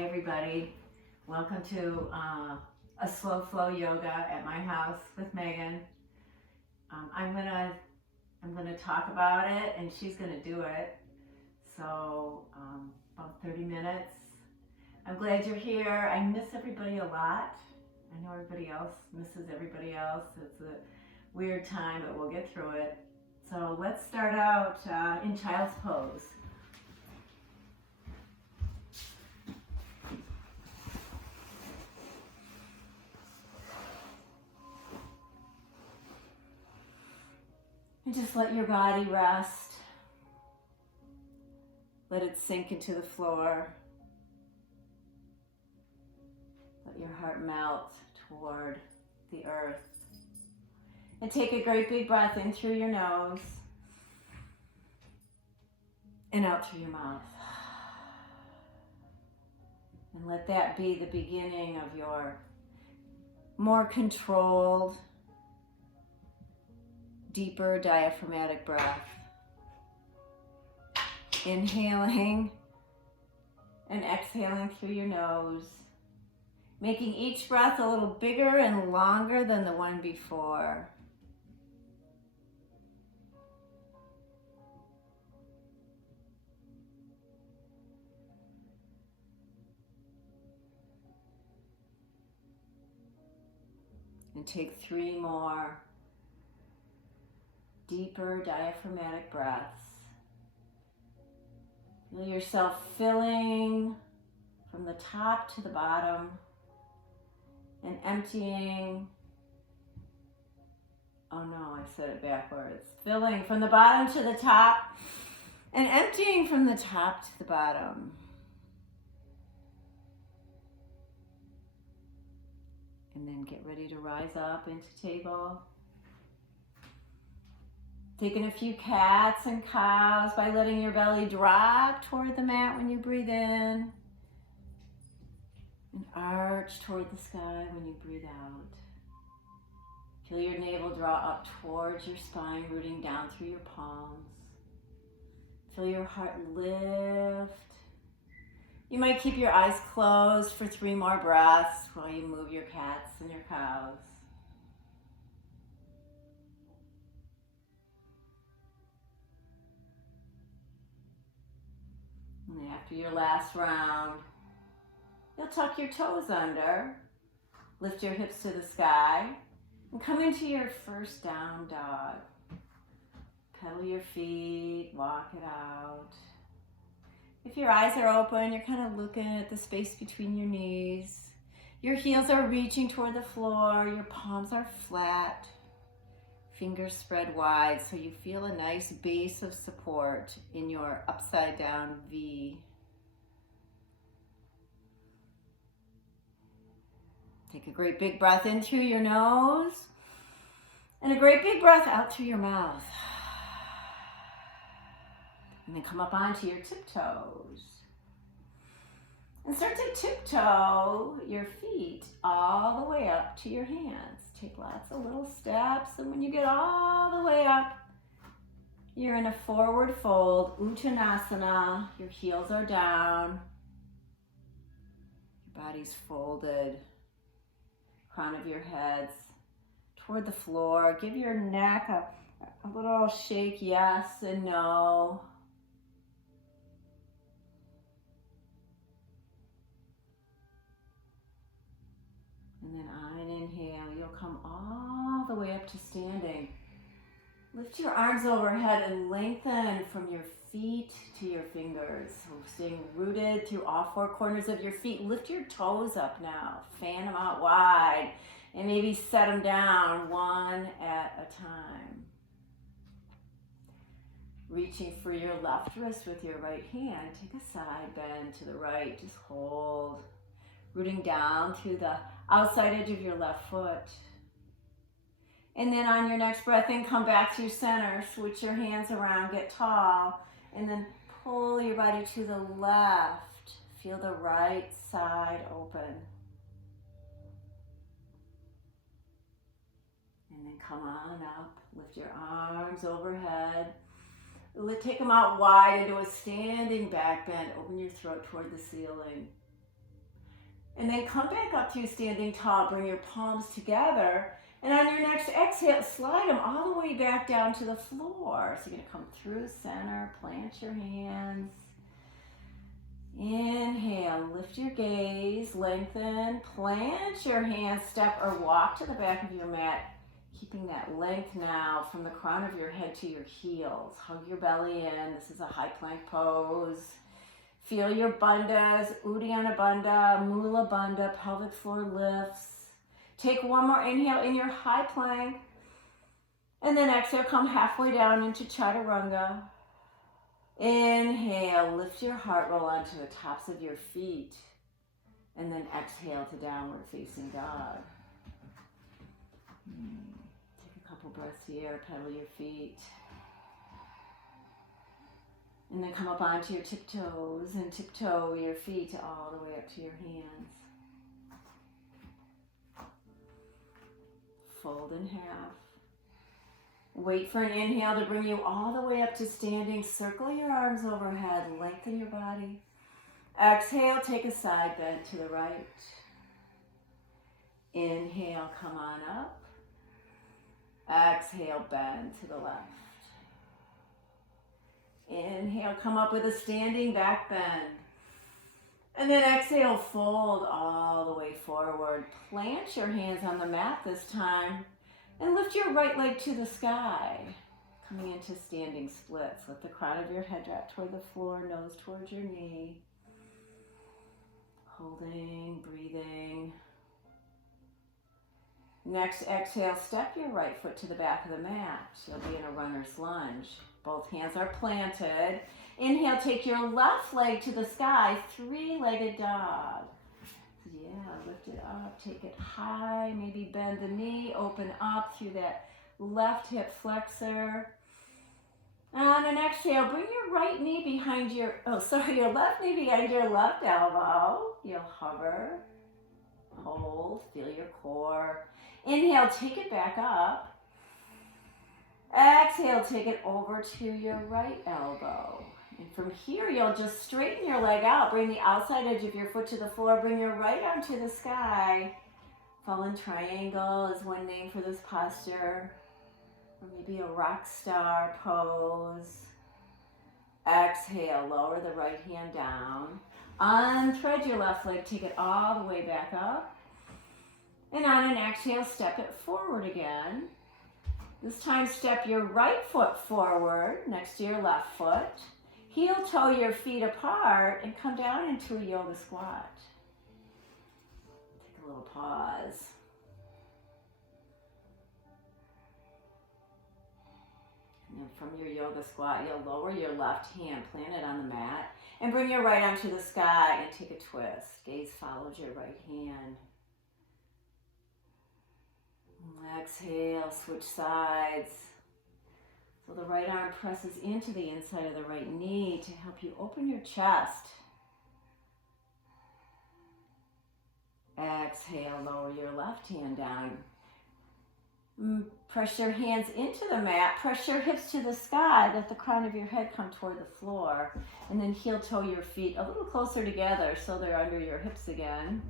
Hi everybody, welcome to a slow flow yoga at my house with Megan. I'm gonna talk about it and she's gonna do it. So about 30 minutes. I'm glad you're here. I miss everybody a lot. I know everybody else misses everybody else. It's a weird time, but we'll get through it. So let's start out in child's pose. And just let your body rest. Let it sink into the floor. Let your heart melt toward the earth. And take a great big breath in through your nose and out through your mouth. And let that be the beginning of your more controlled, deeper diaphragmatic breath. Inhaling and exhaling through your nose, making each breath a little bigger and longer than the one before. And take 3 more deeper diaphragmatic breaths. Feel yourself filling from the top to the bottom and emptying. Oh no, I said it backwards. Filling from the bottom to the top and emptying from the top to the bottom. And then get ready to rise up into table. Taking a few cats and cows by letting your belly drop toward the mat when you breathe in. And arch toward the sky when you breathe out. Feel your navel draw up towards your spine, rooting down through your palms. Feel your heart lift. You might keep your eyes closed for 3 more breaths while you move your cats and your cows. And after your last round, you'll tuck your toes under, lift your hips to the sky, and come into your first down dog. Pedal your feet, walk it out. If your eyes are open, you're kind of looking at the space between your knees. Your heels are reaching toward the floor, your palms are flat, fingers spread wide so you feel a nice base of support in your upside down V. Take a great big breath in through your nose and a great big breath out through your mouth. And then come up onto your tiptoes. And start to tiptoe your feet all the way up to your hands. Take lots of little steps, and when you get all the way up, you're in a forward fold, Uttanasana. Your heels are down. Your body's folded. Crown of your head's toward the floor. Give your neck a little shake, yes and no. And then on an inhale, you'll come all the way up to standing. Lift your arms overhead and lengthen from your feet to your fingers. So staying rooted through all 4 corners of your feet. Lift your toes up now. Fan them out wide. And maybe set them down one at a time. Reaching for your left wrist with your right hand. Take a side bend to the right. Just hold. Rooting down through the outside edge of your left foot. And then on your next breath in, come back to center. Switch your hands around, get tall. And then pull your body to the left. Feel the right side open. And then come on up. Lift your arms overhead. Take them out wide into a standing back bend. Open your throat toward the ceiling. And then come back up through standing tall. Bring your palms together. And on your next exhale, slide them all the way back down to the floor. So you're going to come through center, plant your hands. Inhale, lift your gaze, lengthen, plant your hands, step or walk to the back of your mat, keeping that length now from the crown of your head to your heels. Hug your belly in. This is a high plank pose. Feel your bandhas, Uddiyana Bandha, Mula Bandha, pelvic floor lifts. Take one more inhale in your high plank. And then exhale, come halfway down into Chaturanga. Inhale, lift your heart, roll onto the tops of your feet. And then exhale to downward facing dog. Take a couple breaths here, pedal your feet. And then come up onto your tiptoes and tiptoe your feet all the way up to your hands. Fold in half. Wait for an inhale to bring you all the way up to standing. Circle your arms overhead, lengthen your body. Exhale, take a side bend to the right. Inhale, come on up. Exhale, bend to the left. Inhale, come up with a standing back bend. And then exhale, fold all the way forward. Plant your hands on the mat this time. And lift your right leg to the sky. Coming into standing splits. Let the crown of your head drop toward the floor, nose towards your knee. Holding, breathing. Next exhale, step your right foot to the back of the mat. You'll be in a runner's lunge. Both hands are planted. Inhale, take your left leg to the sky, three-legged dog. Yeah, lift it up, take it high, maybe bend the knee, open up through that left hip flexor. And on an exhale, bring your right knee behind your left knee behind your left elbow. You'll hover, hold, feel your core. Inhale, take it back up. Exhale, take it over to your right elbow. And from here, you'll just straighten your leg out. Bring the outside edge of your foot to the floor. Bring your right arm to the sky. Fallen triangle is one name for this posture. Or maybe a rock star pose. Exhale, lower the right hand down. Unthread your left leg. Take it all the way back up. And on an exhale, step it forward again. This time, step your right foot forward next to your left foot. Heel toe your feet apart and come down into a yoga squat. Take a little pause. And then from your yoga squat, you'll lower your left hand, plant it on the mat, and bring your right arm to the sky and take a twist. Gaze follows your right hand. Exhale, switch sides. So the right arm presses into the inside of the right knee to help you open your chest. Exhale, lower your left hand down. Press your hands into the mat. Press your hips to the sky. Let the crown of your head come toward the floor. And then heel toe your feet a little closer together so they're under your hips again.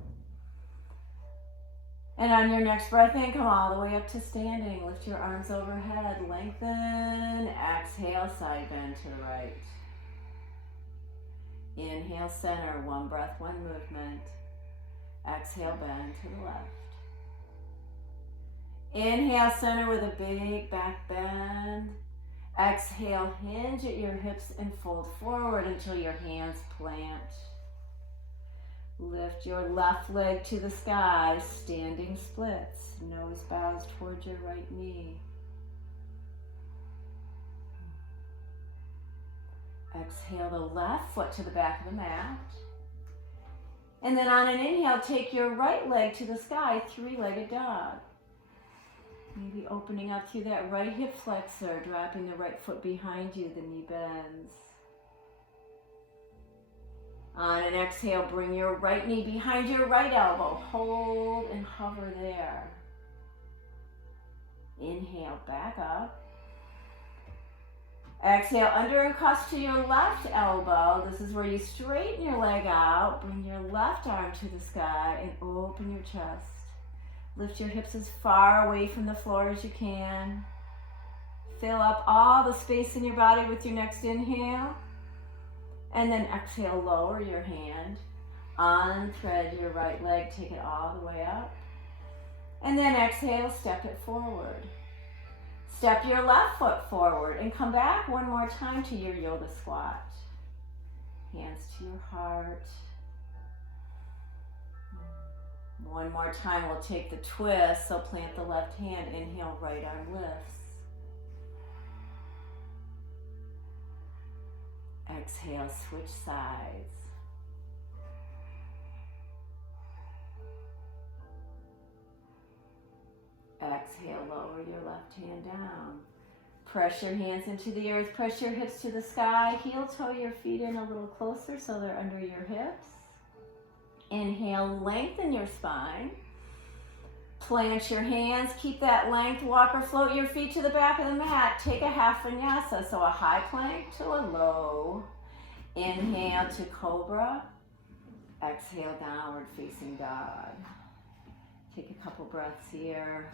And on your next breath in, come all the way up to standing. Lift your arms overhead, lengthen. Exhale, side bend to the right. Inhale, center, one breath, one movement. Exhale, bend to the left. Inhale, center with a big back bend. Exhale, hinge at your hips and fold forward until your hands plant. Lift your left leg to the sky, standing splits. Nose bows towards your right knee. Exhale the left foot to the back of the mat. And then on an inhale, take your right leg to the sky, three-legged dog. Maybe opening up through that right hip flexor, dropping the right foot behind you, the knee bends. On an exhale, bring your right knee behind your right elbow. Hold and hover there. Inhale, back up. Exhale, under and cross to your left elbow. This is where you straighten your leg out. Bring your left arm to the sky and open your chest. Lift your hips as far away from the floor as you can. Fill up all the space in your body with your next inhale. And then exhale, lower your hand. Unthread your right leg, take it all the way up. And then exhale, step it forward. Step your left foot forward and come back one more time to your yoga squat. Hands to your heart. One more time, we'll take the twist. So plant the left hand, inhale, right arm lifts. Exhale, switch sides. Exhale, lower your left hand down. Press your hands into the earth, press your hips to the sky. Heel toe your feet in a little closer so they're under your hips. Inhale, lengthen your spine. Plant your hands, keep that length. Walk or float your feet to the back of the mat. Take a half vinyasa, so a high plank to a low. Inhale to cobra. Exhale, downward facing dog. Take a couple breaths here.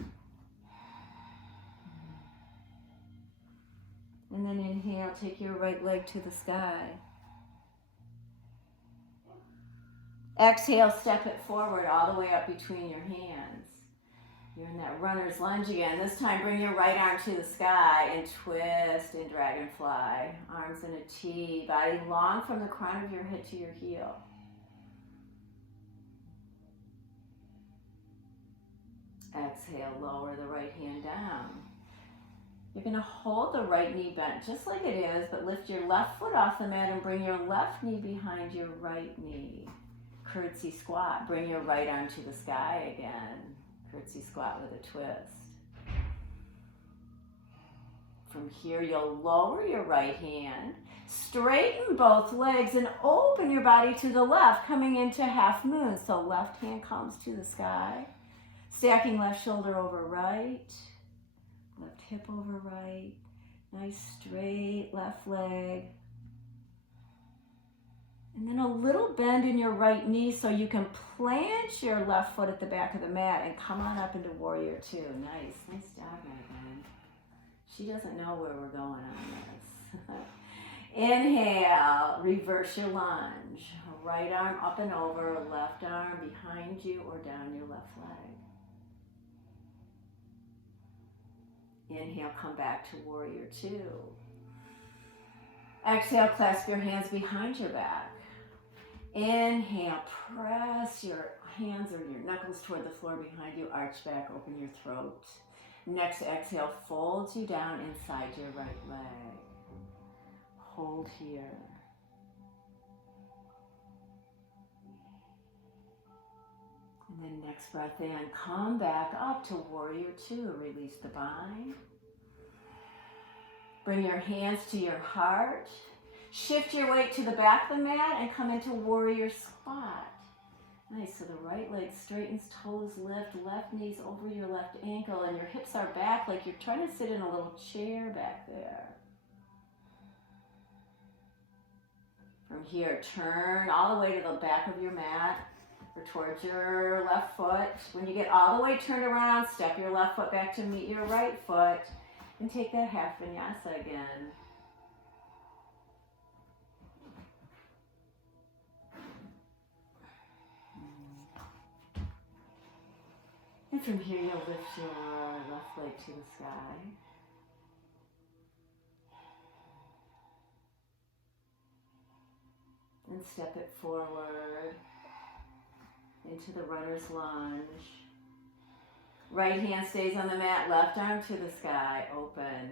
And then inhale, take your right leg to the sky. Exhale, step it forward all the way up between your hands. You're in that runner's lunge again. This time, bring your right arm to the sky and twist in dragonfly. Arms in a T, body long from the crown of your head to your heel. Exhale, lower the right hand down. You're going to hold the right knee bent just like it is, but lift your left foot off the mat and bring your left knee behind your right knee. Curtsy squat. Bring your right arm to the sky again. Curtsy squat with a twist. From here, you'll lower your right hand, straighten both legs, and open your body to the left, coming into half moon. So left hand comes to the sky. Stacking left shoulder over right. Left hip over right. Nice straight left leg. And then a little bend in your right knee so you can plant your left foot at the back of the mat and come on up into warrior two. Nice. Nice job, Megan. She doesn't know where we're going on this. Inhale, reverse your lunge. Right arm up and over, left arm behind you or down your left leg. Inhale, come back to warrior two. Exhale, clasp your hands behind your back. Inhale, press your hands or your knuckles toward the floor behind you. Arch back, open your throat. Next exhale, folds you down inside your right leg. Hold here. And then next breath in, come back up to warrior two. Release the bind. Bring your hands to your heart. Shift your weight to the back of the mat and come into warrior squat. Nice, so the right leg straightens, toes lift, left knee's over your left ankle, and your hips are back like you're trying to sit in a little chair back there. From here, turn all the way to the back of your mat or towards your left foot. When you get all the way turned around, step your left foot back to meet your right foot and take that half vinyasa again. And from here, you'll lift your left leg to the sky. And step it forward into the runner's lunge. Right hand stays on the mat, left arm to the sky, open.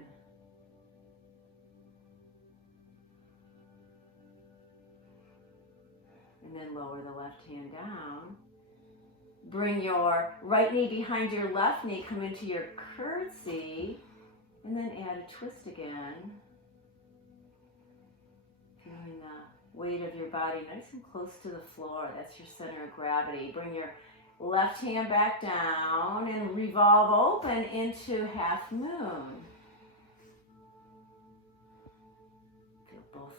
And then lower the left hand down. Bring your right knee behind your left knee, come into your curtsy, and then add a twist again. Feeling the weight of your body nice and close to the floor. That's your center of gravity. Bring your left hand back down and revolve open into half moon.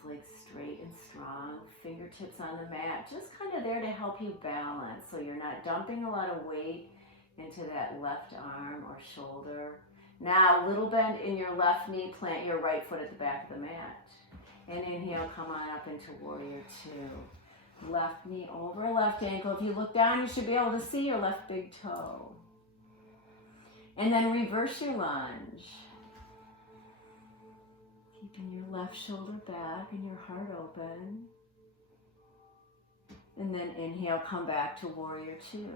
legs straight and strong, fingertips on the mat, just kind of there to help you balance so you're not dumping a lot of weight into that left arm or shoulder. Now, little bend in your left knee, plant your right foot at the back of the mat. And inhale, come on up into Warrior Two. Left knee over left ankle. If you look down, you should be able to see your left big toe. And then reverse your lunge. Keeping your left shoulder back and your heart open. And then inhale, come back to Warrior Two.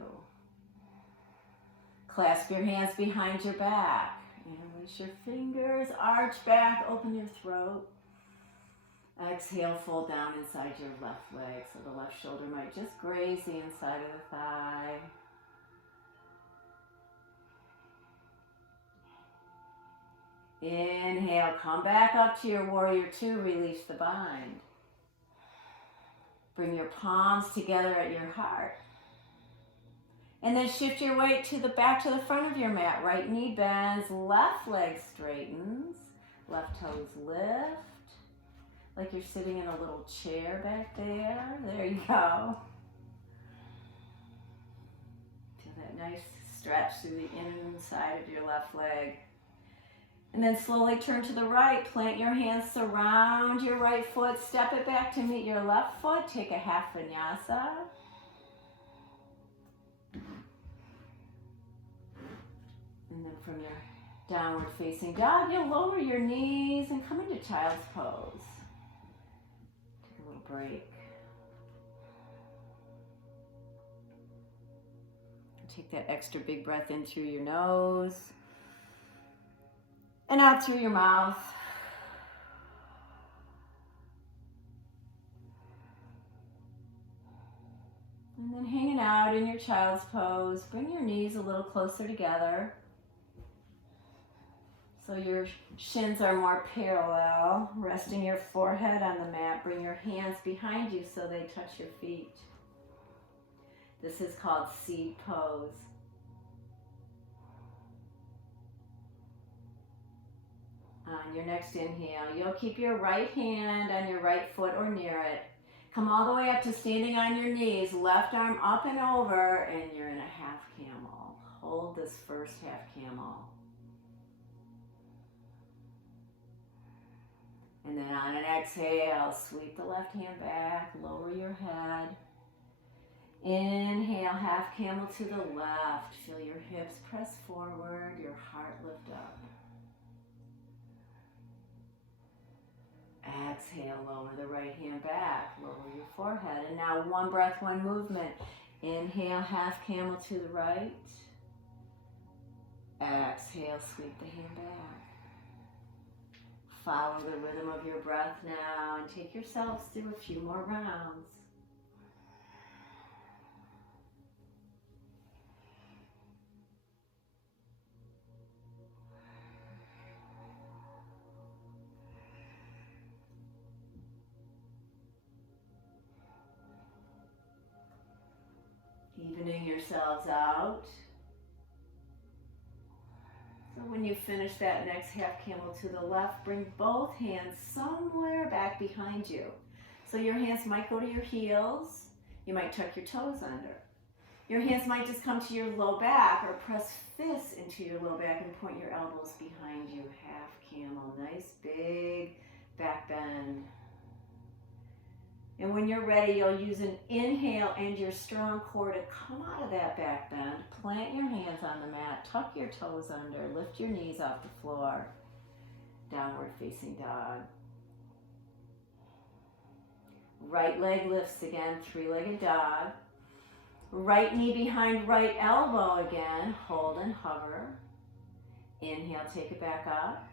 Clasp your hands behind your back. Interlace your fingers, arch back, open your throat. Exhale, fold down inside your left leg so the left shoulder might just graze the inside of the thigh. Inhale, come back up to your Warrior Two, release the bind. Bring your palms together at your heart. And then shift your weight to the back to the front of your mat. Right knee bends, left leg straightens, left toes lift. Like you're sitting in a little chair back there. There you go. Feel that nice stretch through the inside of your left leg. And then slowly turn to the right. Plant your hands, surround your right foot. Step it back to meet your left foot. Take a half vinyasa. And then from your downward facing dog, you'll lower your knees and come into child's pose. Take a little break. Take that extra big breath in through your nose and out through your mouth. And then hanging out in your child's pose, bring your knees a little closer together so your shins are more parallel. Resting your forehead on the mat, bring your hands behind you so they touch your feet. This is called seed pose. On your next inhale, you'll keep your right hand on your right foot or near it. Come all the way up to standing on your knees, left arm up and over, and you're in a half camel. Hold this first half camel. And then on an exhale, sweep the left hand back, lower your head. Inhale, half camel to the left. Feel your hips press forward, your heart lift up. Exhale, lower the right hand back, lower your forehead. And now one breath, one movement. Inhale, half camel to the right. Exhale, sweep the hand back. Follow the rhythm of your breath now and take yourselves through a few more rounds. Evening yourselves out. So when you finish that next half camel to the left, bring both hands somewhere back behind you. So your hands might go to your heels. You might tuck your toes under. Your hands might just come to your low back or press fists into your low back and point your elbows behind you. Half camel, nice big back bend. And when you're ready, you'll use an inhale and your strong core to come out of that back bend. Plant your hands on the mat, tuck your toes under, lift your knees off the floor. Downward facing dog. Right leg lifts again, three-legged dog. Right knee behind right elbow again, hold and hover. Inhale, take it back up.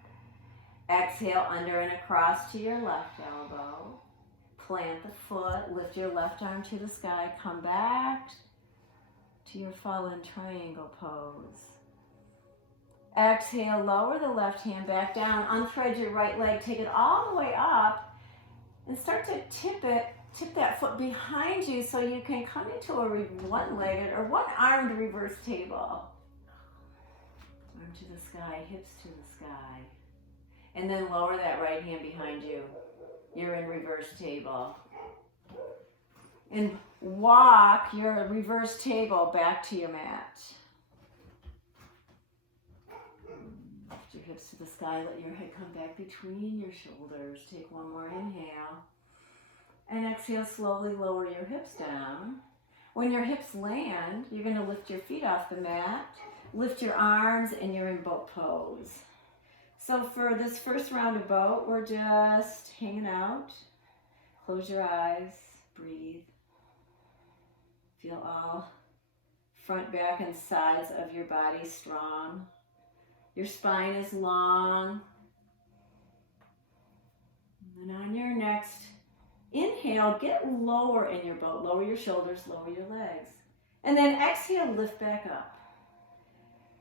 Exhale, under and across to your left elbow. Plant the foot, lift your left arm to the sky, come back to your fallen triangle pose. Exhale, lower the left hand back down, unthread your right leg, take it all the way up, and start to tip that foot behind you so you can come into a one-legged or one-armed reverse table. Arm to the sky, hips to the sky. And then lower that right hand behind you. You're in reverse table. And walk your reverse table back to your mat. Lift your hips to the sky. Let your head come back between your shoulders. Take one more inhale. And exhale, slowly lower your hips down. When your hips land, you're going to lift your feet off the mat. Lift your arms and you're in boat pose. So for this first round of boat, we're just hanging out. Close your eyes, breathe. Feel all front, back, and sides of your body strong. Your spine is long. And then on your next inhale, get lower in your boat. Lower your shoulders, lower your legs. And then exhale, lift back up.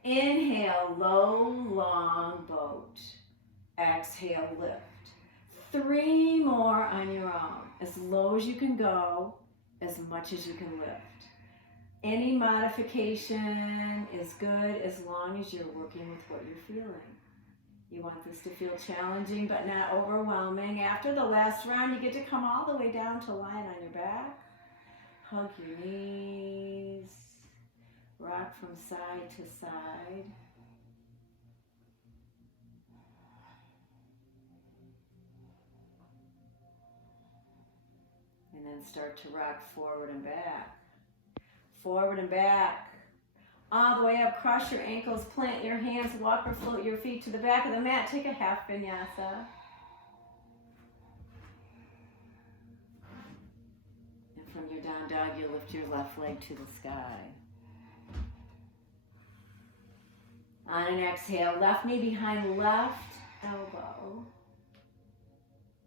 Inhale, low, long boat. Exhale, lift. 3 more on your own. As low as you can go, as much as you can lift. Any modification is good as long as you're working with what you're feeling. You want this to feel challenging but not overwhelming. After the last round, you get to come all the way down to lying on your back. Hug your knees. Rock from side to side. And then start to rock forward and back. Forward and back. All the way up, cross your ankles, plant your hands, walk or float your feet to the back of the mat. Take a half vinyasa. And from your down dog, you lift your left leg to the sky. On an exhale, left knee behind left elbow.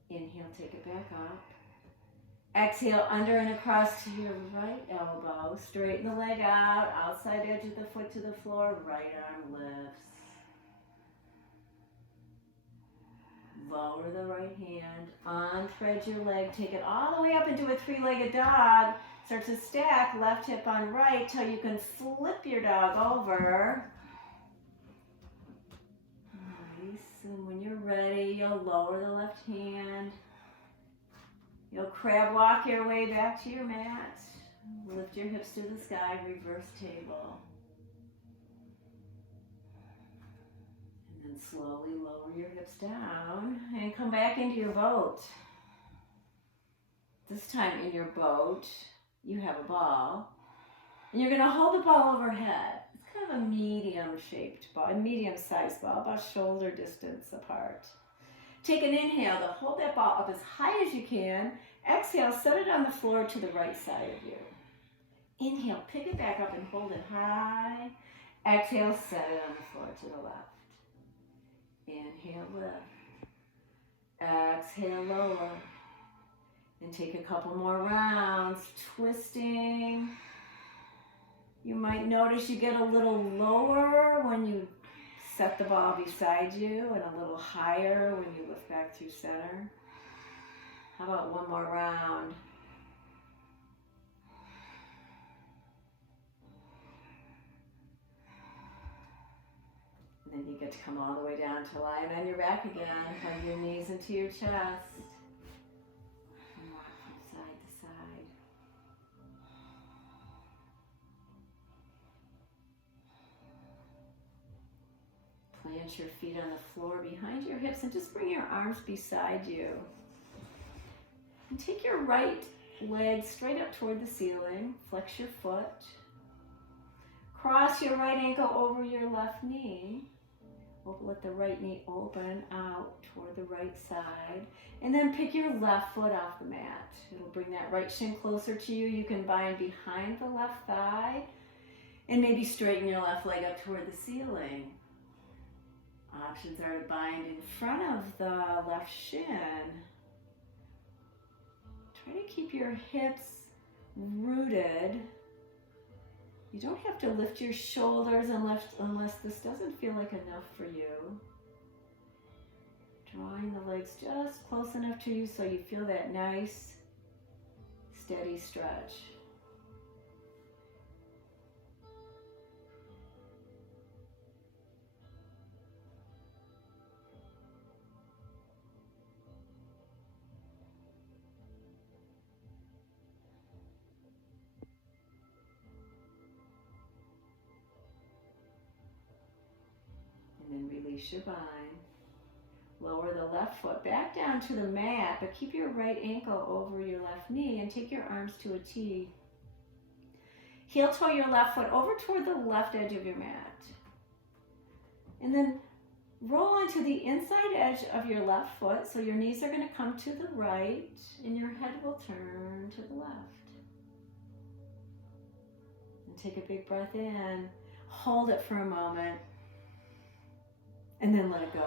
Inhale, take it back up. Exhale, under and across to your right elbow. Straighten the leg out, outside edge of the foot to the floor, right arm lifts. Lower the right hand, unthread your leg, take it all the way up into a 3-legged dog. Start to stack, left hip on right till you can flip your dog over. Nice, and when you're ready, you'll lower the left hand. You'll crab walk your way back to your mat. Lift your hips to the sky, reverse table. And then slowly lower your hips down and come back into your boat. This time in your boat, you have a ball. And you're going to hold the ball overhead. It's kind of a medium-shaped ball, a medium-sized ball, about shoulder distance apart. Take an inhale to hold that ball up as high as you can. Exhale, set it on the floor to the right side of you. Inhale, pick it back up and hold it high. Exhale, set it on the floor to the left. Inhale, lift. Exhale, lower. And take a couple more rounds, twisting. You might notice you get a little lower when you set the ball beside you and a little higher when you lift back through center. How about one more round? And then you get to come all the way down to lying on your back again. Hug your knees into your chest. And rock from side to side. Plant your feet on the floor behind your hips and just bring your arms beside you. And take your right leg straight up toward the ceiling. Flex your foot. Cross your right ankle over your left knee. Let the right knee open out toward the right side. And then pick your left foot off the mat. It'll bring that right shin closer to you. You can bind behind the left thigh. And maybe straighten your left leg up toward the ceiling. Options are to bind in front of the left shin. Try to keep your hips rooted. You don't have to lift your shoulders unless this doesn't feel like enough for you. Drawing the legs just close enough to you so you feel that nice, steady stretch. Release your bind. Lower the left foot back down to the mat, but keep your right ankle over your left knee and take your arms to a T. Heel toe your left foot over toward the left edge of your mat. And then roll onto the inside edge of your left foot, so your knees are going to come to the right and your head will turn to the left. And take a big breath in, hold it for a moment, and then let it go.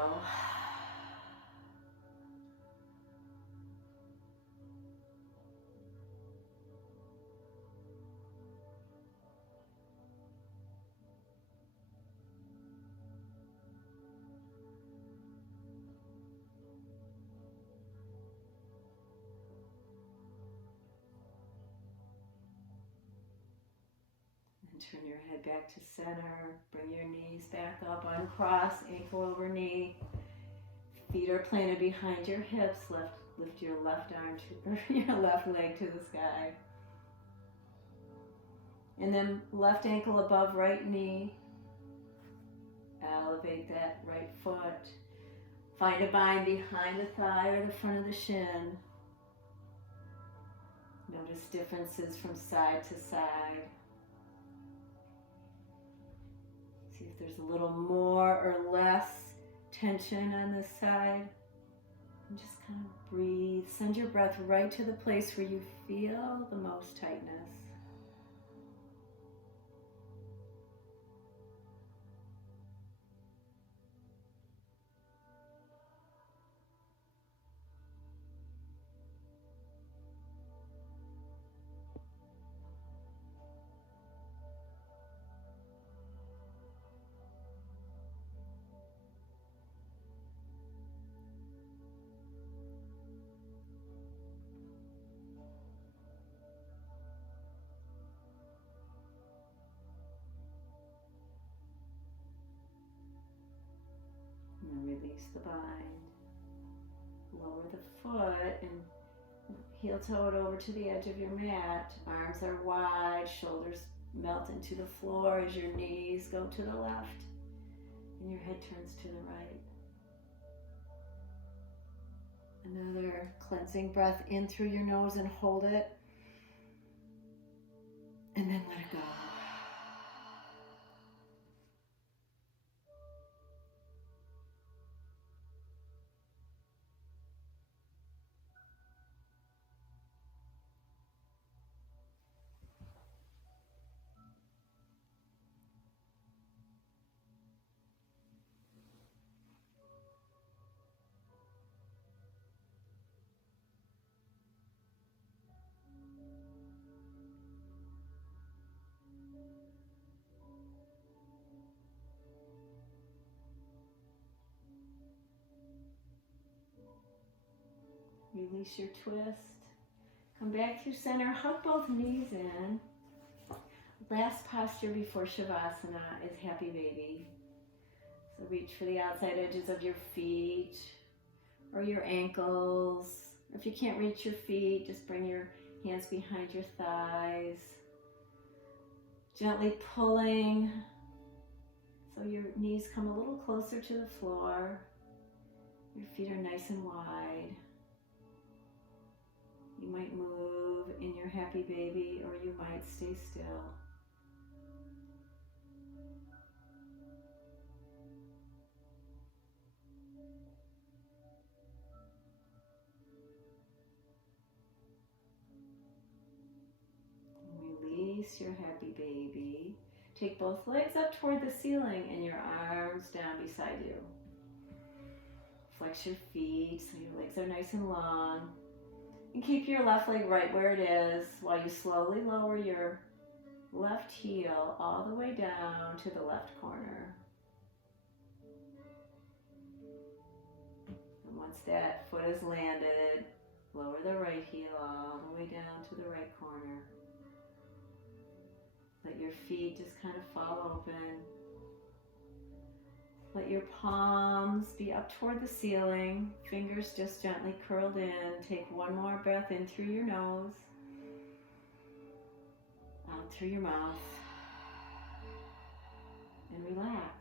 Turn your head back to center. Bring your knees back up, uncross, ankle over knee. Feet are planted behind your hips. Lift your left arm to your left leg to the sky. And then left ankle above right knee. Elevate that right foot. Find a bind behind the thigh or the front of the shin. Notice differences from side to side. See if there's a little more or less tension on this side. And just kind of breathe. Send your breath right to the place where you feel the most tightness. And release the bind. Lower the foot and heel toe it over to the edge of your mat. Arms are wide, shoulders melt into the floor as your knees go to the left and your head turns to the right. Another cleansing breath in through your nose and hold it. And then let it go. Release your twist. Come back through center. Hug both knees in. Last posture before Shavasana is Happy Baby. So reach for the outside edges of your feet or your ankles. If you can't reach your feet, just bring your hands behind your thighs. Gently pulling so your knees come a little closer to the floor. Your feet are nice and wide. You might move in your Happy Baby or you might stay still. Release your Happy Baby. Take both legs up toward the ceiling and your arms down beside you. Flex your feet so your legs are nice and long. And keep your left leg right where it is while you slowly lower your left heel all the way down to the left corner. And once that foot is landed, lower the right heel all the way down to the right corner. Let your feet just kind of fall open. Let your palms be up toward the ceiling, fingers just gently curled in. Take one more breath in through your nose, out through your mouth, and relax.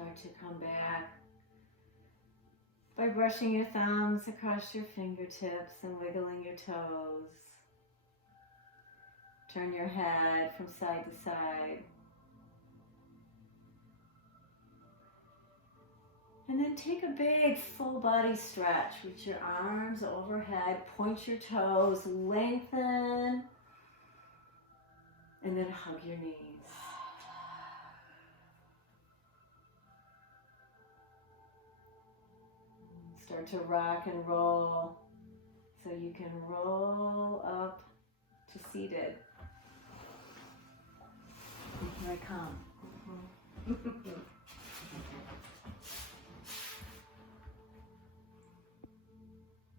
start to come back by brushing your thumbs across your fingertips and wiggling your toes. Turn your head from side to side. And then take a big full body stretch. Reach your arms overhead, point your toes, lengthen, and then hug your knees. Start to rock and roll so you can roll up to seated. And here I come.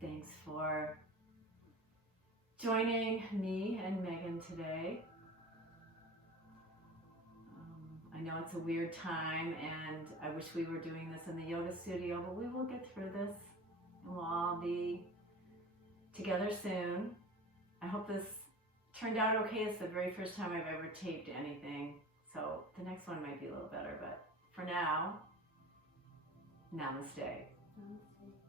Thanks for joining me and Megan today. I know it's a weird time and I wish we were doing this in the yoga studio, but we will get through this and we'll all be together soon. I hope this turned out okay. It's the very first time I've ever taped anything, so the next one might be a little better, but for now, namaste. Namaste.